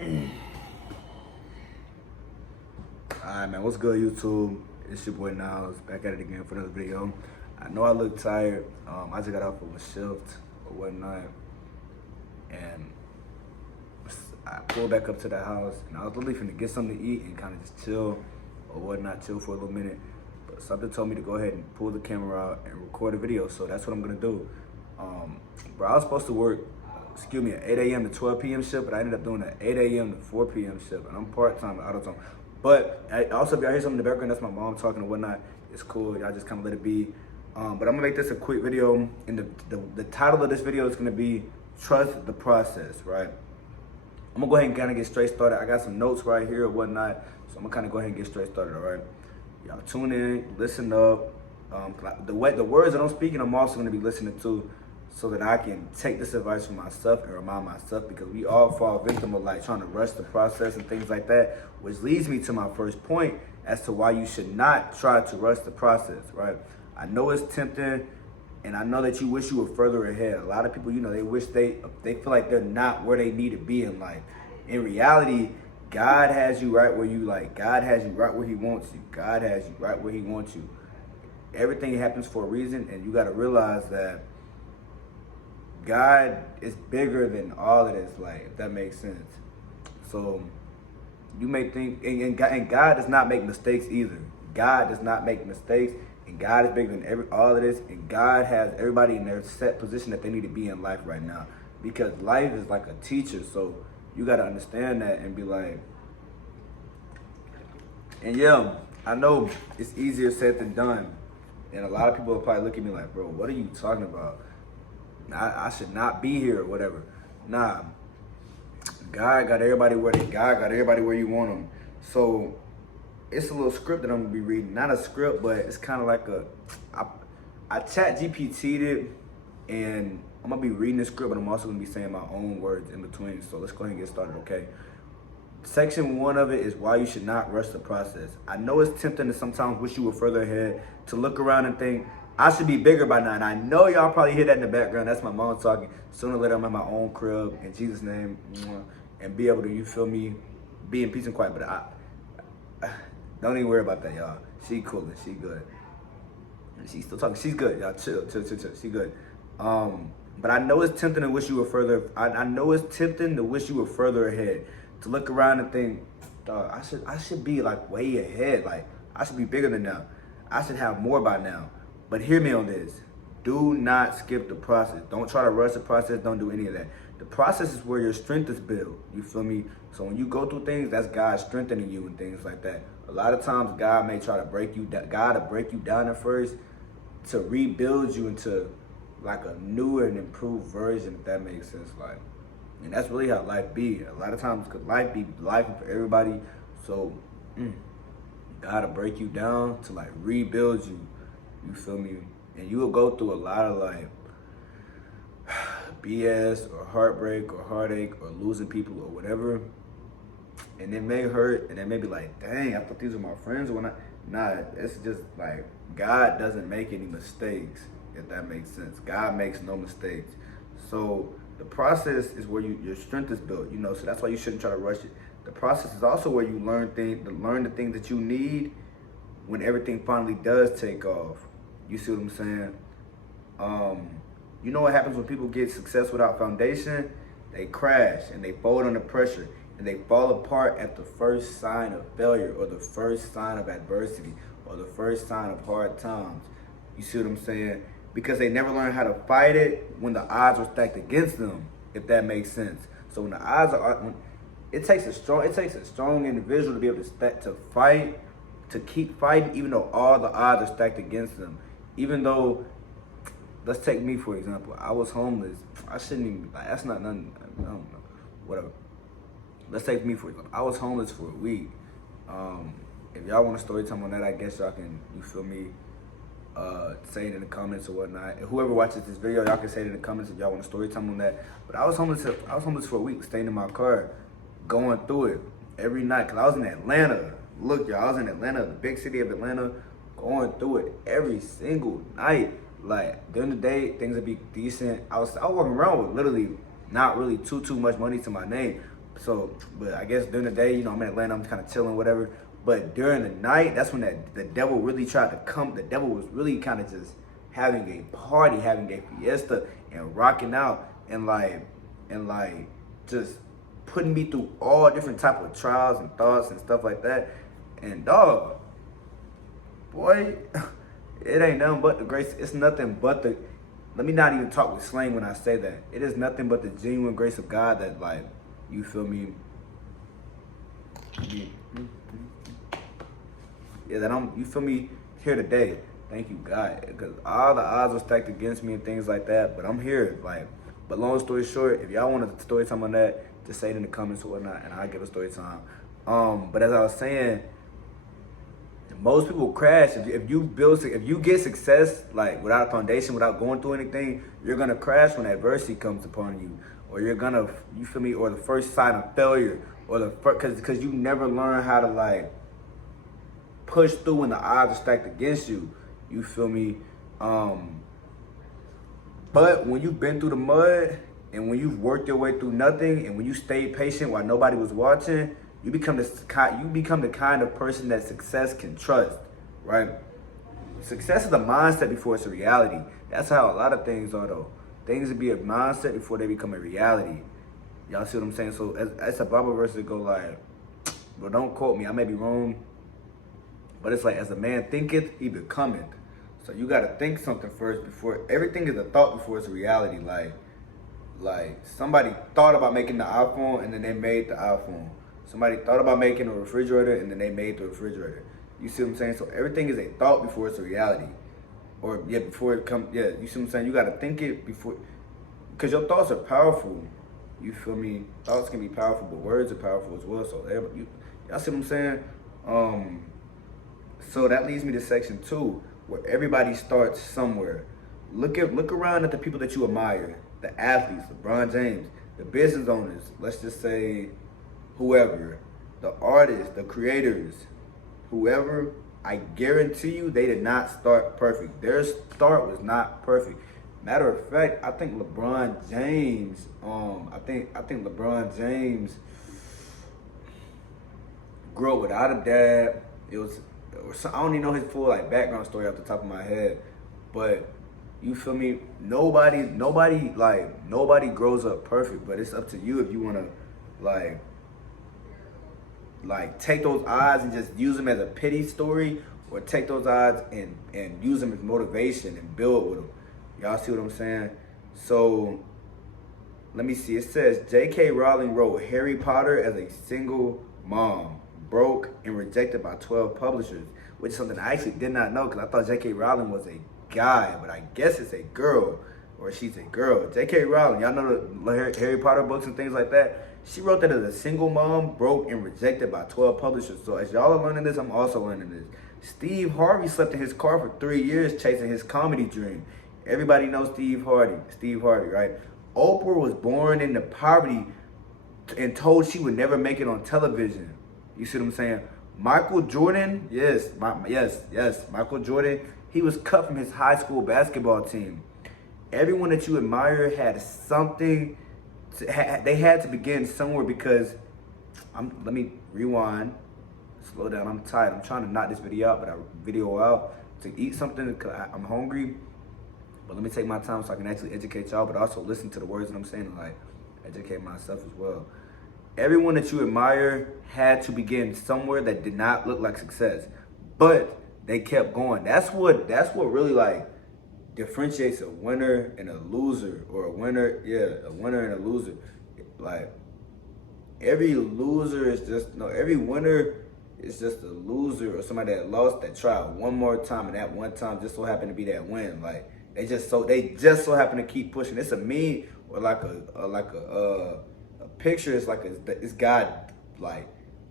Alright, man, what's good, YouTube? It's your boy Niles, back at it again for another video. I know I look tired. I just got off of a shift or whatnot, and I pulled back up to the house, and I was literally finna get something to eat and kind of just chill or whatnot, chill for a little minute. But something told me to go ahead and pull the camera out and record a video, so that's what I'm gonna do. Bro, I was supposed to work, an 8 a.m. to 12 p.m. shift, but I ended up doing an 8 a.m. to 4 p.m. shift, and I'm part-time, auto-time. But also, if y'all hear something in the background, that's my mom talking or whatnot. It's cool, y'all just kind of let it be. But I'm gonna make this a quick video, and the title of this video is gonna be Trust the Process, right? I'm gonna go ahead and kind of get straight started. I got some notes right here or whatnot, so I'm gonna kind of go ahead and get straight started, all right? Y'all tune in, listen up. The words that I'm speaking, I'm also gonna be listening to, so that I can take this advice for myself and remind myself, because we all fall victim of like trying to rush the process and things like that, which leads me to my first point as to why you should not try to rush the process, right? I know it's tempting, and I know that you wish you were further ahead. A lot of people, they wish they feel like they're not where they need to be in life. In reality, God has you right where you like. God has you right where he wants you. God has you right where he wants you. Everything happens for a reason, and you got to realize that God is bigger than all of this, like, if that makes sense. So you may think, and God does not make mistakes either. God does not make mistakes, and God is bigger than all of this, and God has everybody in their set position that they need to be in life right now, because life is like a teacher. So you got to understand that and be like, and yeah, I know it's easier said than done, and a lot of people will probably look at me like, bro, what are you talking about? I should not be here or whatever. Nah, God got everybody where you want them. So it's a little script that I'm gonna be reading. Not a script, but it's kind of like I chat GPT'd it, and I'm gonna be reading the script, but I'm also gonna be saying my own words in between. So let's go ahead and get started, okay? Section 1 of it is why you should not rush the process. I know it's tempting to sometimes wish you were further ahead, to look around and think, I should be bigger by now. And I know y'all probably hear that in the background. That's my mom talking. Sooner or later, I'm at my own crib, in Jesus' name, and be able to, you feel me, be in peace and quiet. But I don't even worry about that, y'all. She cool and she good. And she's still talking. She's good, y'all. Chill. She good. But I know it's tempting to wish you were further. I know it's tempting to wish you were further ahead. To look around and think, dog, I should be like way ahead. Like, I should be bigger than now. I should have more by now. But hear me on this. Do not skip the process. Don't try to rush the process. Don't do any of that. The process is where your strength is built. You feel me? So when you go through things, that's God strengthening you and things like that. A lot of times God may try to break you down at first to rebuild you into like a newer and improved version, if that makes sense. Like, and that's really how life be. A lot of times, cause life be life for everybody. So God will break you down to like rebuild you. You feel me? And you will go through a lot of like BS or heartbreak or heartache or losing people or whatever. And it may hurt, and it may be like, dang, I thought these were my friends or whatnot. Nah, it's just like God doesn't make any mistakes, if that makes sense. God makes no mistakes. So the process is where your strength is built, so that's why you shouldn't try to rush it. The process is also where you learn the things that you need when everything finally does take off. You see what I'm saying? You know what happens when people get success without foundation? They crash and they fold under pressure, and they fall apart at the first sign of failure, or the first sign of adversity, or the first sign of hard times. You see what I'm saying? Because they never learned how to fight it when the odds were stacked against them, if that makes sense. So when the odds are, it takes a strong individual to be able to fight, to keep fighting, even though all the odds are stacked against them. Even though, let's take me for example. I was homeless. I shouldn't even, like, that's not nothing, I don't know, whatever. Let's take me for example. I was homeless for a week. If y'all want a story time on that, I guess y'all can, you feel me, say it in the comments or whatnot. And whoever watches this video, y'all can say it in the comments if y'all want a story time on that. But I was homeless for a week, staying in my car, going through it every night, because I was in Atlanta. Look, y'all, I was in Atlanta, the big city of Atlanta, going through it every single night. Like, during the day, things would be decent. I was walking around with literally not really too much money to my name. So, but I guess during the day, you know, I'm in Atlanta, I'm kind of chilling, whatever. But during the night, that's when the devil really tried to come. The devil was really kind of just having a party, having a fiesta, and rocking out, and like just putting me through all different type of trials and thoughts and stuff like that. And dog, boy, it ain't nothing but the grace. It's nothing but the. Let me not even talk with slang when I say that. It is nothing but the genuine grace of God that, like, you feel me? Yeah, that you feel me, here today. Thank you, God. Because all the odds were stacked against me and things like that. But I'm here. Like, but long story short, if y'all want a story time on that, just say it in the comments or whatnot, and I'll give a story time. But as I was saying, most people crash. If you get success like without a foundation, without going through anything, you're gonna crash when adversity comes upon you, or you're gonna, you feel me, or the first sign of failure, or the because you never learn how to like push through when the odds are stacked against you. You feel me? But when you've been through the mud and when you've worked your way through nothing and when you stayed patient while nobody was watching, you become the kind of person that success can trust, right? Success is a mindset before it's a reality. That's how a lot of things are, though. Things will be a mindset before they become a reality. Y'all see what I'm saying? So it's a Bible verse that go like, but don't quote me, I may be wrong, but it's like, as a man thinketh, he becometh. So you gotta think something first before, everything is a thought before it's a reality. Like somebody thought about making the iPhone and then they made the iPhone. Somebody thought about making a refrigerator and then they made the refrigerator. You see what I'm saying? So everything is a thought before it's a reality. Or yeah, before it comes, yeah, you see what I'm saying? You gotta think it before, because your thoughts are powerful. You feel me? Thoughts can be powerful, but words are powerful as well. So y'all see what I'm saying? So that leads me to section 2, where everybody starts somewhere. Look around at the people that you admire, the athletes, LeBron James, the business owners, let's just say whoever, the artists, the creators, whoever, I guarantee you they did not start perfect. Their start was not perfect. Matter of fact, I think LeBron James, I think LeBron James grew up without a dad. I don't even know his full like background story off the top of my head, but you feel me? Nobody grows up perfect, but it's up to you if you wanna like take those odds and just use them as a pity story, or take those odds and use them as motivation and build with them. Y'all see what I'm saying? So let me see. It says J.K. Rowling wrote Harry Potter as a single mom, broke and rejected by 12 publishers, which is something I actually did not know, because I thought J.K. Rowling was a guy, but I guess it's a girl, or she's a girl. J.K. Rowling, y'all know the Harry Potter books and things like that? She wrote that as a single mom, broke and rejected by 12 publishers. So as y'all are learning this, I'm also learning this. Steve Harvey slept in his car for 3 years chasing his comedy dream. Everybody knows Steve Harvey, right? Oprah was born into poverty and told she would never make it on television. You see what I'm saying? Michael Jordan, yes, Michael Jordan, he was cut from his high school basketball team. Everyone that you admire had something, they had to begin somewhere, because, let me rewind, slow down, I'm tired. I'm trying to knock this video out, to eat something, because I'm hungry. But let me take my time so I can actually educate y'all, but also listen to the words that I'm saying and like educate myself as well. Everyone that you admire had to begin somewhere that did not look like success, but they kept going. That's what really like differentiates a winner and a loser, or a winner and a loser. Like every loser is just, no, every winner is just a loser, or somebody that lost that tried one more time, and that one time just so happened to be that win. Like they just so happen to keep pushing. It's a meme, or like a picture. It's like it's God like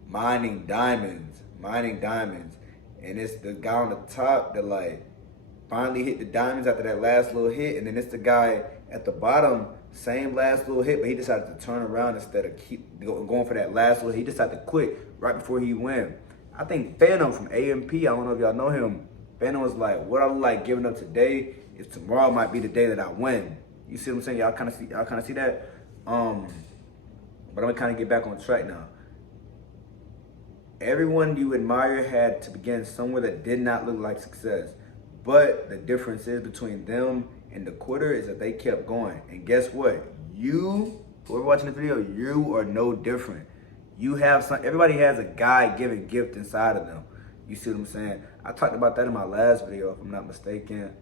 mining diamonds, and it's the guy on the top that like finally hit the diamonds after that last little hit, and then it's the guy at the bottom, same last little hit, but he decided to turn around instead of keep going for that last little hit. He decided to quit right before he win. I think Phantom from AMP, I don't know if y'all know him. Phantom was like, what I look like giving up today is tomorrow might be the day that I win. You see what I'm saying? Y'all kind of see that? But but I'm gonna kind of get back on track now. Everyone you admire had to begin somewhere that did not look like success. But the difference is between them and the quitter is that they kept going. And guess what? You, whoever watching this video, you are no different. You have some, everybody has a God-given gift inside of them. You see what I'm saying? I talked about that in my last video, if I'm not mistaken.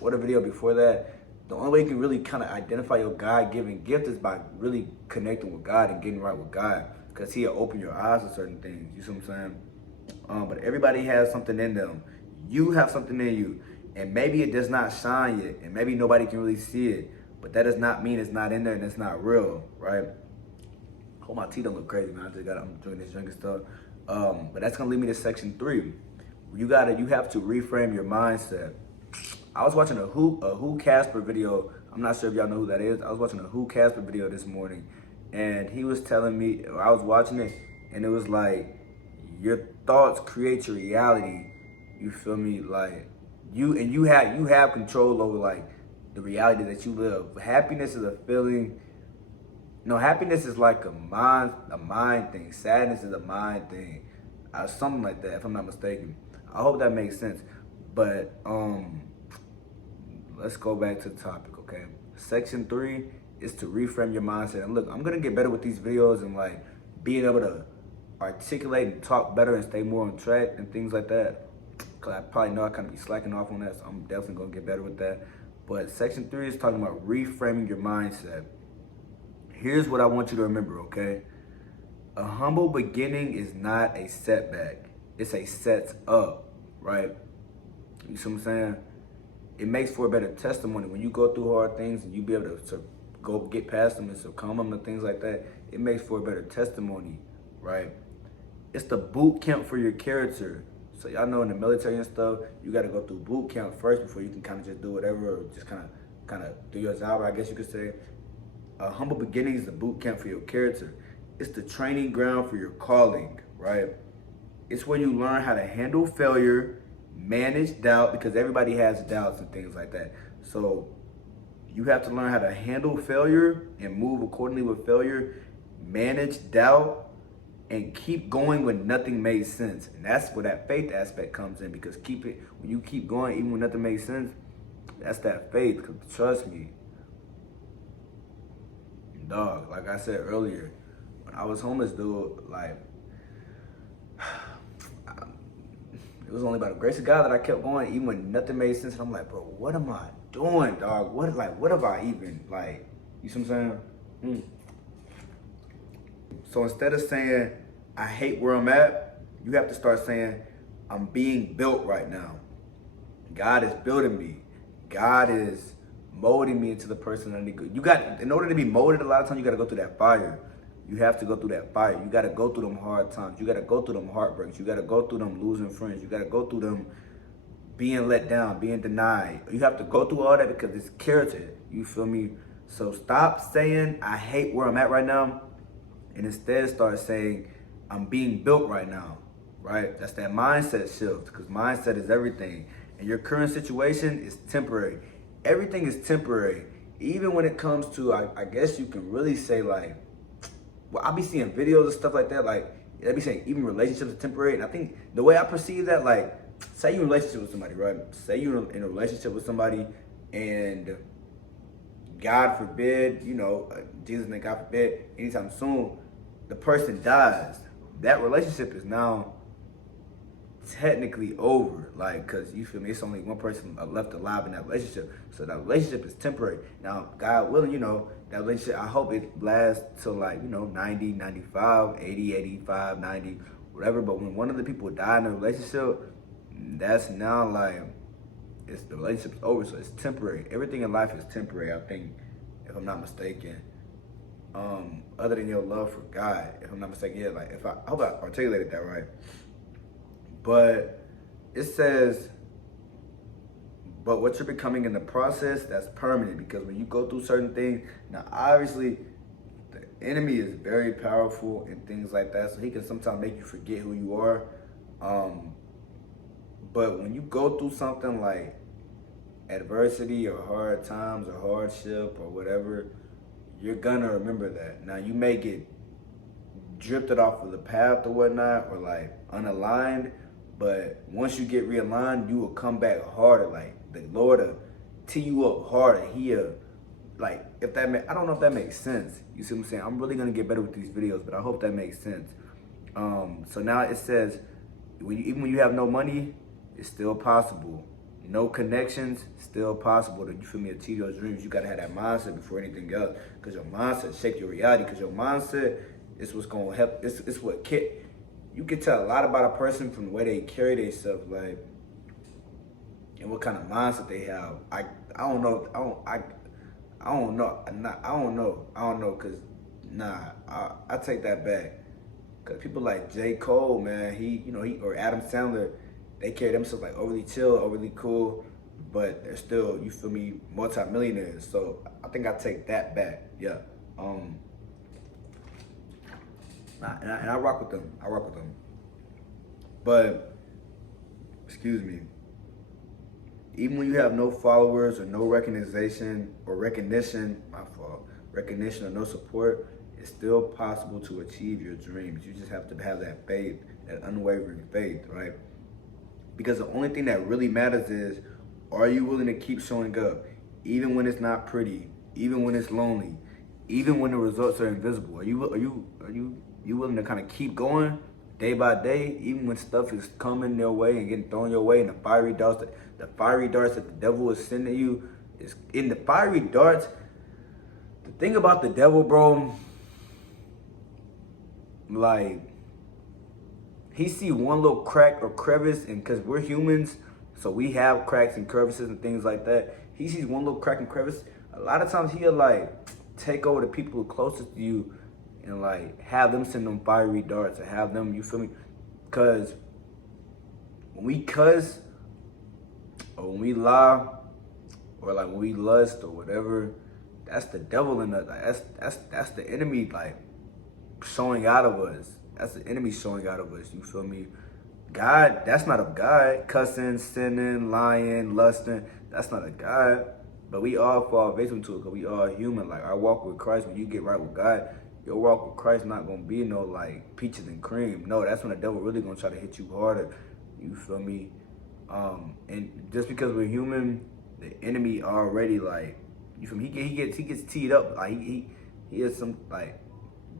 What a video before that. The only way you can really kind of identify your God-given gift is by really connecting with God and getting right with God. Because he'll open your eyes to certain things. You see what I'm saying? But everybody has something in them. You have something in you. And maybe it does not shine yet. And maybe nobody can really see it. But that does not mean it's not in there and it's not real, right? Hope my teeth don't look crazy, man. I'm drinking this drink and stuff. But that's gonna lead me to section 3. You have to reframe your mindset. I was watching a Who Casper video. I'm not sure if y'all know who that is. I was watching a Who Casper video this morning. And he was telling me, I was watching it, and it was like, your thoughts create your reality. You feel me? Like, you have control over like the reality that you live. Happiness is a feeling. No, happiness is like a mind thing. Sadness is a mind thing. Something like that, if I'm not mistaken. I hope that makes sense. But let's go back to the topic, okay? Section 3 is to reframe your mindset. And look, I'm gonna get better with these videos and like being able to articulate and talk better and stay more on track and things like that. Cause I probably know I kind of be slacking off on that, so I'm definitely gonna get better with that. But section 3 is talking about reframing your mindset. Here's what I want you to remember, okay? A humble beginning is not a setback. It's a sets up, right? You see what I'm saying? It makes for a better testimony. When you go through hard things and you be able to go get past them and succumb them and things like that, it makes for a better testimony, right? It's the boot camp for your character. So y'all know in the military and stuff, you got to go through boot camp first before you can kind of just do whatever or just kind of do your job, I guess you could say. A humble beginning is the boot camp for your character. It's the training ground for your calling, right? It's where you learn how to handle failure, manage doubt, because everybody has doubts and things like that. So you have to learn how to handle failure and move accordingly with failure, manage doubt, and keep going when nothing made sense. And that's where that faith aspect comes in, because when you keep going even when nothing makes sense, that's that faith. Because trust me, dog, like I said earlier, when I was homeless, dude, like, it was only by the grace of God that I kept going even when nothing made sense. And I'm like, bro, what am I doing, dog? What have I even, like, you see what I'm saying? So instead of saying, I hate where I'm at, you have to start saying, I'm being built right now. God is building me. God is molding me into the person I need to go. In order to be molded, a lot of times you got to go through that fire. You have to go through that fire. You got to go through them hard times. You got to go through them heartbreaks. You got to go through them losing friends. You got to go through them being let down, being denied. You have to go through all that because it's character. You feel me? So stop saying, I hate where I'm at right now, and instead start saying, I'm being built right now, right? That's that mindset shift, because mindset is everything. And your current situation is temporary. Everything is temporary. Even when it comes to, I guess you can really say, like, well, I'll be seeing videos and stuff like that, like, they be saying even relationships are temporary. And I think the way I perceive that, like, say you're in a relationship with somebody, right? Say you're in a relationship with somebody and God forbid, you know, Jesus name, God forbid, anytime soon, the person dies. That relationship is now technically over, like, cause you feel me, it's only one person left alive in that relationship, so that relationship is temporary. Now, God willing, you know, that relationship, I hope it lasts till, like, you know, 90, 95, 80, 85, 90, whatever. But when one of the people die in a relationship, that's now like, the relationship's over, so it's temporary. Everything in life is temporary, I think, if I'm not mistaken. Other than your love for God, if I'm not mistaken. Yeah, like, I hope I articulated that right. But it says, but what you're becoming in the process, that's permanent, because when you go through certain things, now obviously the enemy is very powerful and things like that, so he can sometimes make you forget who you are. But when you go through something like adversity or hard times or hardship or whatever, you're gonna remember that. Now you may get drifted off of the path or whatnot, or like unaligned. But once you get realigned, you will come back harder. Like the Lord will tee you up harder. He'll, like, if that I don't know if that makes sense. You see what I'm saying? I'm really gonna get better with these videos, but I hope that makes sense. So now it says, even when you have no money, it's still possible. No connections, still possible to, you feel me, achieve your dreams. You gotta have that mindset before anything else, because your mindset shake your reality. Because your mindset is what's gonna help. It's what you can tell a lot about a person from the way they carry themselves, like, and what kind of mindset they have. I don't know. I don't know. Cause I take that back. Cause people like J. Cole, man, he or Adam Sandler, they carry themselves like overly chill, overly cool, but they're still, you feel me, multi-millionaires. So I think I take that back. Yeah. And I rock with them. But, excuse me, even when you have no followers or no recognition, recognition or no support, it's still possible to achieve your dreams. You just have to have that faith, that unwavering faith, right? Because the only thing that really matters is, are you willing to keep showing up, even when it's not pretty, even when it's lonely, even when the results are invisible? Are you willing to kind of keep going day by day, even when stuff is coming their way and getting thrown your way, and the fiery darts that the devil is sending you is in the fiery darts. The thing about the devil, bro, like, he see one little crack or crevice, and because we're humans, so we have cracks and crevices and things like that. He sees one little crack and crevice. A lot of times he'll like take over the people closest to you and like have them send them fiery darts, or have them, you feel me? Because when we cuss, or when we lie, or like when we lust or whatever, that's the devil in us. Like, that's the enemy, like, showing out of us. That's the enemy showing out of us, you feel me? God, that's not of God. Cussing, sinning, lying, lusting, that's not of God. But we all fall victim to it, because we all human. Like, our walk with Christ, when you get right with God, your walk with Christ not gonna be no like peaches and cream. No, that's when the devil really gonna try to hit you harder. You feel me? And just because we're human, the enemy already, like, you feel me? He gets teed up. Like he is some, like,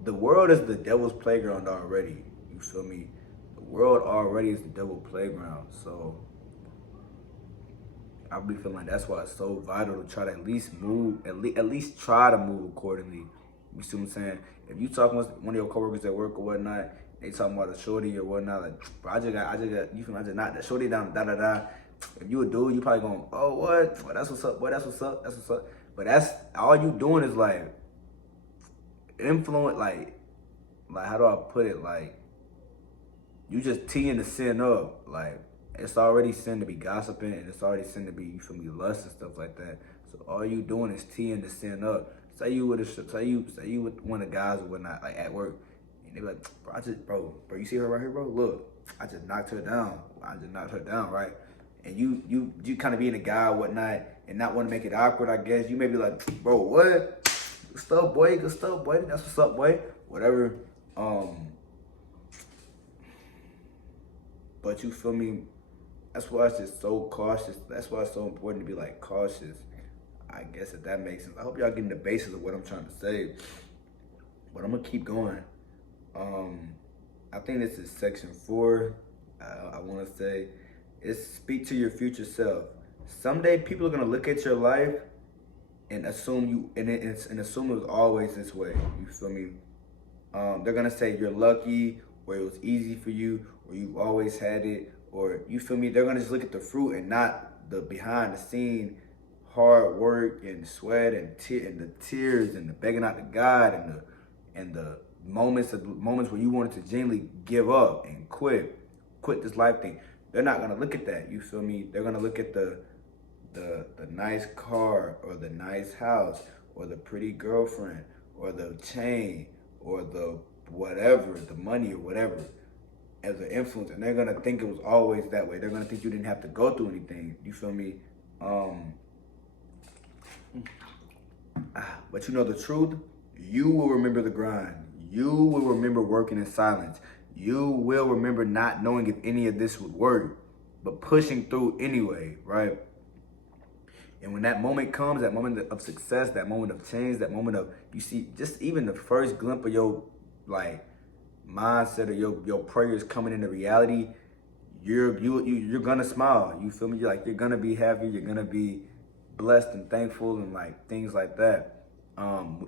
the world is the devil's playground already. You feel me? The world already is the devil's playground. So I'll be feeling that's why it's so vital to try to at least move, at least try to move accordingly. You see what I'm saying? If you talking with one of your coworkers at work or whatnot, they talking about a shorty or whatnot, like, bro, I just got, you feel me? I just knocked that shorty down, da da da. If you a dude, you probably going, oh, what? Well, that's what's up, boy. That's what's up. But that's all you doing is like influence, like how do I put it? Like, you just teeing the sin up. Like, it's already sin to be gossiping, and it's already sin to be, you feel me, lust and stuff like that. So all you doing is teeing the sin up. Say you with one of the guys or whatnot, like at work, and they be like, bro, you see her right here, bro? Look, I just knocked her down. Right? And you kind of being a guy or whatnot, and not want to make it awkward, I guess. You may be like, bro, what? Good stuff, boy. That's what's up, boy. Whatever. But you feel me? That's why it's just so cautious. That's why it's so important to be like cautious. I guess, if that makes sense. I hope y'all getting the basis of what I'm trying to say. But I'm gonna keep going. I think this is section 4. I want to say, it's speak to your future self. Someday people are gonna look at your life and assume assume it was always this way. You feel me? They're gonna say you're lucky, or it was easy for you, or you've always had it, or, you feel me? They're gonna just look at the fruit and not the behind the scene hard work and sweat and the tears and the begging out to God and the moments where you wanted to genuinely give up and quit this life thing. They're not gonna look at that. You feel me? They're gonna look at the nice car, or the nice house, or the pretty girlfriend, or the chain, or the whatever, the money or whatever, as an influence, and they're gonna think it was always that way. They're gonna think you didn't have to go through anything. You feel me? But you know the truth, you will remember the grind. You will remember working in silence. You will remember not knowing if any of this would work, but pushing through anyway, right? And when that moment comes, that moment of success, that moment of change, that moment of, you see, just even the first glimpse of your, like, mindset or your prayers coming into reality, you're gonna smile. You feel me? You're gonna be happy. You're gonna be blessed and thankful and like things like that.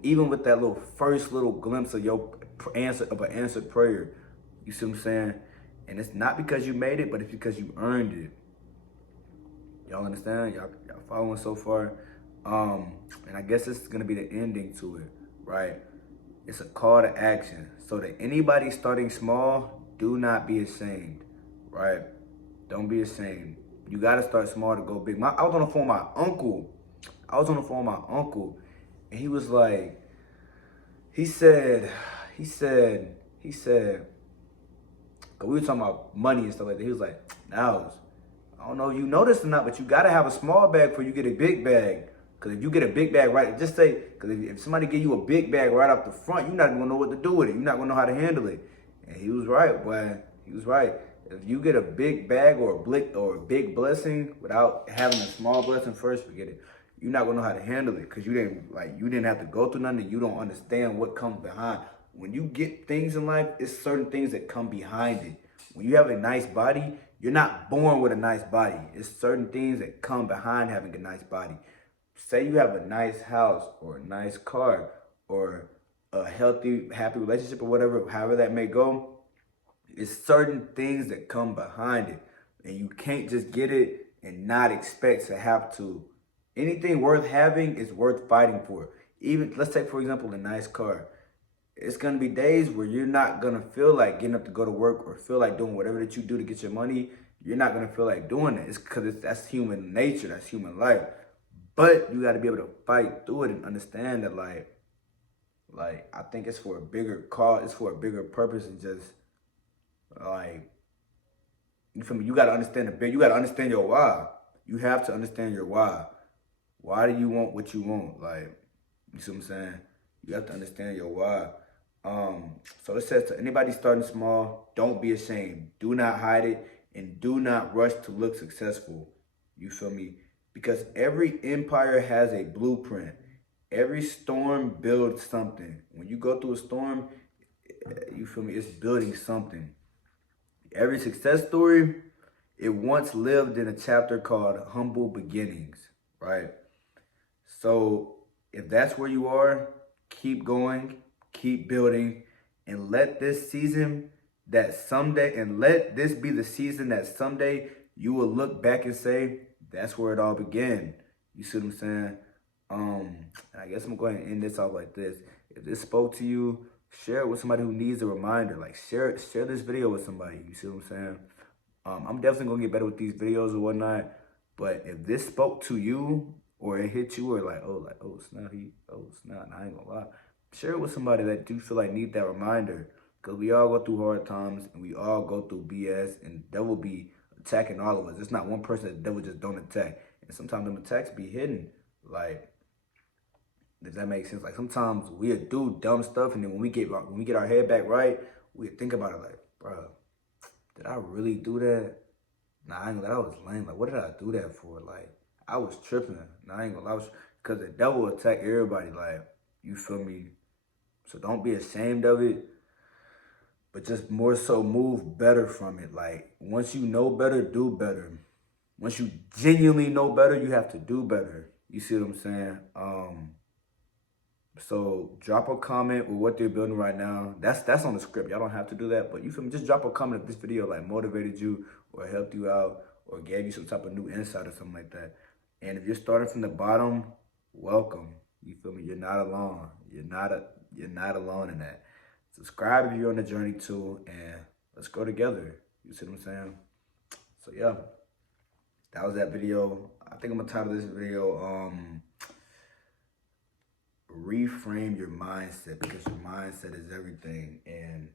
Even with that first little glimpse of your an answered prayer, you see what I'm saying? And it's not because you made it, but it's because you earned it. Y'all understand? Y'all following so far? And I guess this is gonna be the ending to it, right? It's a call to action. So that anybody starting small, do not be ashamed, right? Don't be ashamed. You gotta start small to go big. I was on the phone with my uncle. And he was like, he said, cause we were talking about money and stuff like that. He was like, now, I don't know if you noticed or not, but you gotta have a small bag before you get a big bag. Cause if you get a big bag right, just say, cause if somebody give you a big bag right off the front, you're not gonna know what to do with it. You're not gonna know how to handle it. And he was right, boy. He was right. If you get a big bag or a big blessing without having a small blessing first, forget it. You're not gonna know how to handle it because you didn't have to go through nothing. You don't understand what comes behind. When you get things in life, it's certain things that come behind it. When you have a nice body, you're not born with a nice body. It's certain things that come behind having a nice body. Say you have a nice house or a nice car or a healthy, happy relationship or whatever, however that may go, it's certain things that come behind it. And you can't just get it and not expect to have to. Anything worth having is worth fighting for. Even, let's take, for example, a nice car. It's going to be days where you're not going to feel like getting up to go to work or feel like doing whatever that you do to get your money. You're not going to feel like doing it. It's because that's human nature. That's human life. But you got to be able to fight through it and understand that, like I think it's for a bigger cause. It's for a bigger purpose and just, like, you feel me? You got to understand you got to understand your why. You have to understand your why. Why do you want what you want? Like, you see what I'm saying? You have to understand your why. So it says to anybody starting small, don't be ashamed. Do not hide it and do not rush to look successful. You feel me? Because every empire has a blueprint. Every storm builds something. When you go through a storm, you feel me? It's building something. Every success story, it once lived in a chapter called Humble Beginnings, right? So if that's where you are, keep going, keep building, and let this be the season that someday you will look back and say, that's where it all began. You see what I'm saying? I guess I'm going to end this off like this. If this spoke to you, share it with somebody who needs a reminder. Like, share this video with somebody. You see what I'm saying? I'm definitely going to get better with these videos or whatnot. But if this spoke to you or it hit you or oh, snap, I ain't going to lie. Share it with somebody that do feel like need that reminder. Because we all go through hard times and we all go through BS and the devil be attacking all of us. It's not one person that the devil just don't attack. And sometimes them attacks be hidden. Like, does that make sense? Like, sometimes we'll do dumb stuff and then when we get our head back right, we think about it like, bro, did I really do that? Nah, I ain't gonna lie, that was lame. Like, what did I do that for? Like, I was tripping. Nah, I ain't gonna lie, because the devil attack everybody. Like, you feel me? So don't be ashamed of it, but just more so move better from it. Like, once you know better, do better. Once you genuinely know better, you have to do better. You see what I'm saying? So drop a comment with what they're building right now. That's on the script. Y'all don't have to do that, but you feel me? Just drop a comment if this video like motivated you or helped you out or gave you some type of new insight or something like that. And if you're starting from the bottom, welcome. You feel me? You're not alone. You're not alone in that. Subscribe if you're on the journey too, and let's go together. You see what I'm saying? So yeah, that was that video. I think I'm gonna title this video reframe your mindset, because your mindset is everything. And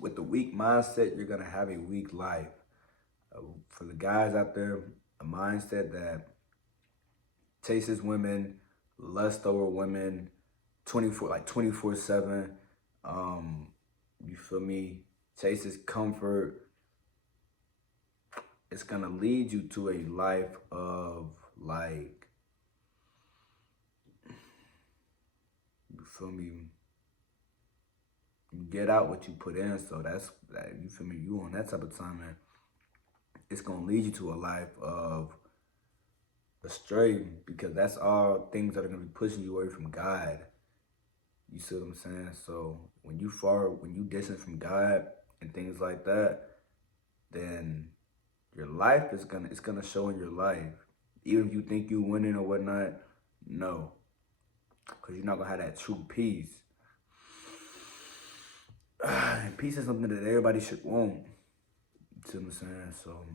with the weak mindset, you're gonna have a weak life. For the guys out there, a mindset that chases women, lust over women 24/7. You feel me? Chases comfort. It's gonna lead you to a life of like, you feel me? You get out what you put in, so that's that. You feel me? You on that type of time, man. It's gonna lead you to a life of astray, because that's all things that are gonna be pushing you away from God. You see what I'm saying? So when you distant from God and things like that, then your life it's gonna show in your life. Even if you think you winning or whatnot, no, because you're not gonna have that true peace. And peace is something that everybody should want. You see what I'm saying? So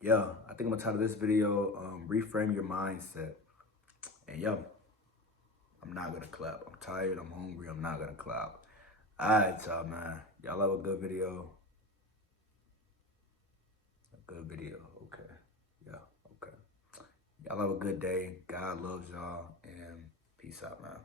yeah, I think I'm gonna title this video "Reframe Your Mindset." And yo, I'm not gonna clap. I'm tired. I'm hungry. I'm not gonna clap. All right, y'all, man. Y'all have a good video. A good video. Okay. Yeah. Okay. Y'all have a good day. God loves y'all, and peace out, man.